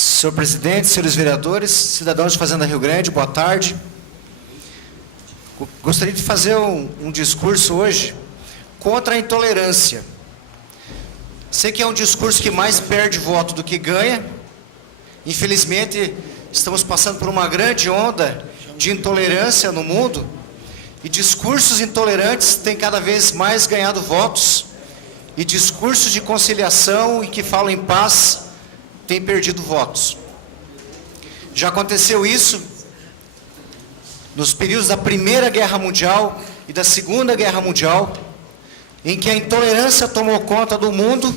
Senhor presidente, senhores vereadores, cidadãos de Fazenda Rio Grande, boa tarde. Gostaria de fazer um discurso hoje contra a intolerância. Sei que é um discurso que mais perde voto do que ganha. Infelizmente, estamos passando por uma grande onda de intolerância no mundo e discursos intolerantes têm cada vez mais ganhado votos e discursos de conciliação e que falam em paz têm perdido votos. Já aconteceu isso nos períodos da Primeira Guerra Mundial e da Segunda Guerra Mundial, em que a intolerância tomou conta do mundo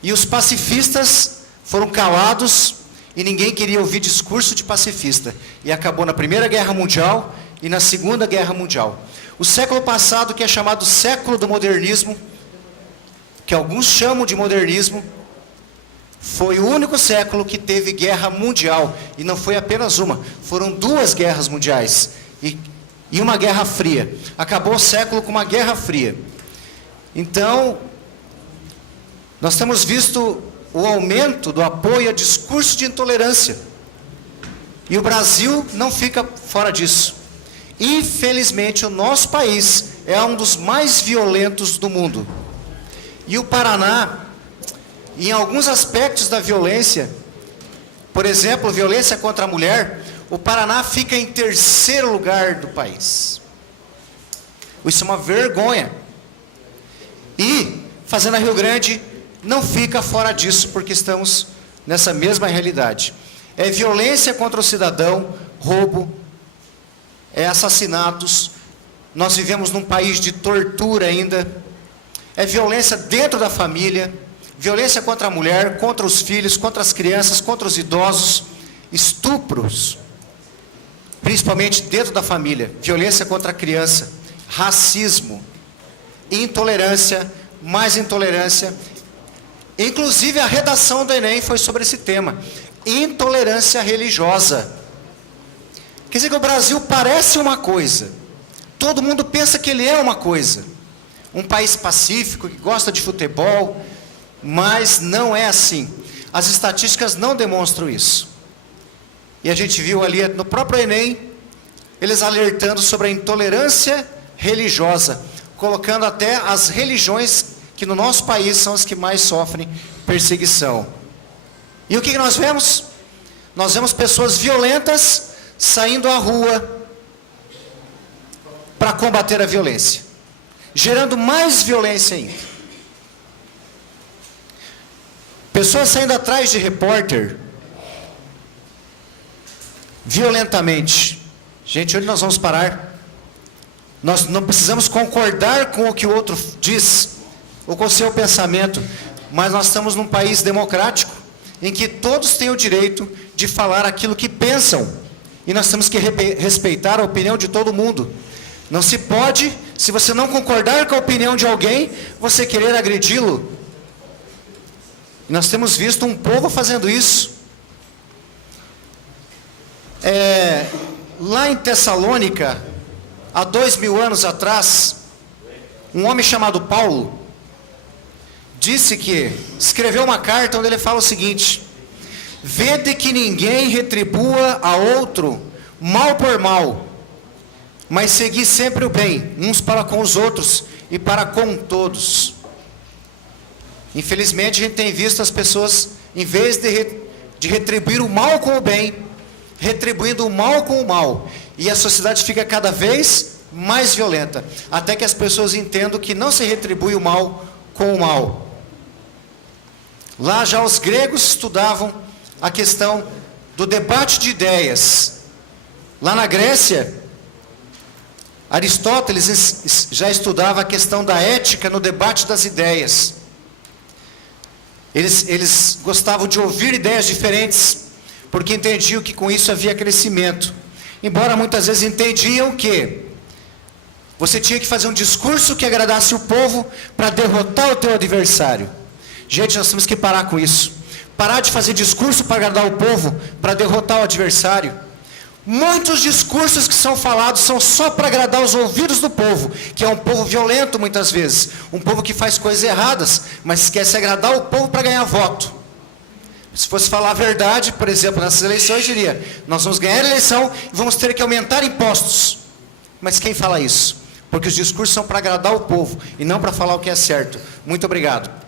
e os pacifistas foram calados e ninguém queria ouvir discurso de pacifista. E acabou na Primeira Guerra Mundial e na Segunda Guerra Mundial. O século passado, que é chamado século do modernismo, que alguns chamam de modernismo, foi o único século que teve guerra mundial. E não foi apenas uma, foram 2 guerras mundiais e uma guerra fria. Acabou o século com uma guerra fria. Então, nós temos visto o aumento do apoio a discurso de intolerância. E o Brasil não fica fora disso. Infelizmente, o nosso país é um dos mais violentos do mundo. E o Paraná, em alguns aspectos da violência, por exemplo, violência contra a mulher, o Paraná fica em 3º lugar do país. Isso é uma vergonha. E Fazenda Rio Grande não fica fora disso, porque estamos nessa mesma realidade. É violência contra o cidadão, roubo, é assassinatos. Nós vivemos num país de tortura ainda. É violência dentro da família, violência contra a mulher, contra os filhos, contra as crianças, contra os idosos, estupros, principalmente dentro da família, violência contra a criança, racismo, intolerância, mais intolerância. Inclusive a redação do Enem foi sobre esse tema, intolerância religiosa. Quer dizer que o Brasil parece uma coisa, todo mundo pensa que ele é uma coisa, um país pacífico, que gosta de futebol, mas não é assim. As estatísticas não demonstram isso. E a gente viu ali no próprio Enem, eles alertando sobre a intolerância religiosa, colocando até as religiões que no nosso país são as que mais sofrem perseguição. E o que nós vemos? Nós vemos pessoas violentas saindo à rua para combater a violência, gerando mais violência ainda. Pessoas saindo atrás de repórter, violentamente. Gente, onde nós vamos parar? Nós não precisamos concordar com o que o outro diz, ou com o seu pensamento, mas nós estamos num país democrático, em que todos têm o direito de falar aquilo que pensam, e nós temos que respeitar a opinião de todo mundo. Não se pode, se você não concordar com a opinião de alguém, você querer agredi-lo. Nós temos visto um povo fazendo isso. Lá em Tessalônica, há 2000 anos atrás, um homem chamado Paulo escreveu uma carta onde ele fala o seguinte: vede que ninguém retribua a outro mal por mal, mas segui sempre o bem, uns para com os outros e para com todos. Infelizmente, a gente tem visto as pessoas, em vez de retribuir o mal com o bem, retribuindo o mal com o mal. E a sociedade fica cada vez mais violenta, até que as pessoas entendam que não se retribui o mal com o mal. Lá já os gregos estudavam a questão do debate de ideias. Lá na Grécia, Aristóteles já estudava a questão da ética no debate das ideias. Eles gostavam de ouvir ideias diferentes, porque entendiam que com isso havia crescimento. Embora muitas vezes entendiam que você tinha que fazer um discurso que agradasse o povo para derrotar o teu adversário. Gente, nós temos que parar com isso. Parar de fazer discurso para agradar o povo, para derrotar o adversário. Muitos discursos que são falados são só para agradar os ouvidos do povo, que é um povo violento muitas vezes, um povo que faz coisas erradas, mas quer se agradar o povo para ganhar voto. Se fosse falar a verdade, por exemplo, nessas eleições, eu diria, nós vamos ganhar a eleição e vamos ter que aumentar impostos. Mas quem fala isso? Porque os discursos são para agradar o povo e não para falar o que é certo. Muito obrigado.